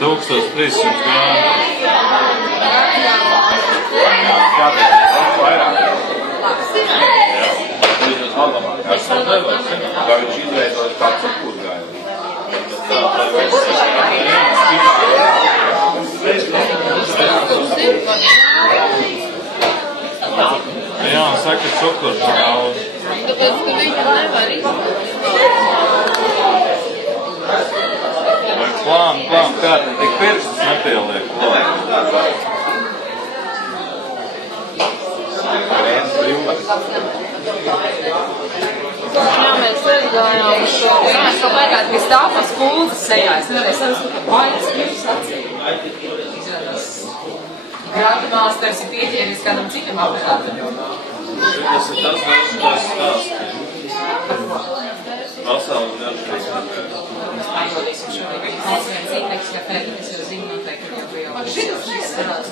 1300 grāmu. Vai viņš izveidojas kā cukurgāju? Jā, un saka, cukurs nav. Tāpēc, ka viņa nevar Vai plām, kā tad tik pirkstus nepieliek klāt? Jā, mēs aizgājām uz šo. Es kaut laikā, ka stāv pa skuldas sejā. Es nevarēju savas kaut kā baļas, jūs sacīju. Grāta māsters ir pieķēries kādam citam aparātam. Tas ir tas stāsts. Pasaules garšais. Mēs pārbaudīsim šodien. Mēs viens indeks, ka pēc, es jau zinu noteikti, ka jau šis sarāds.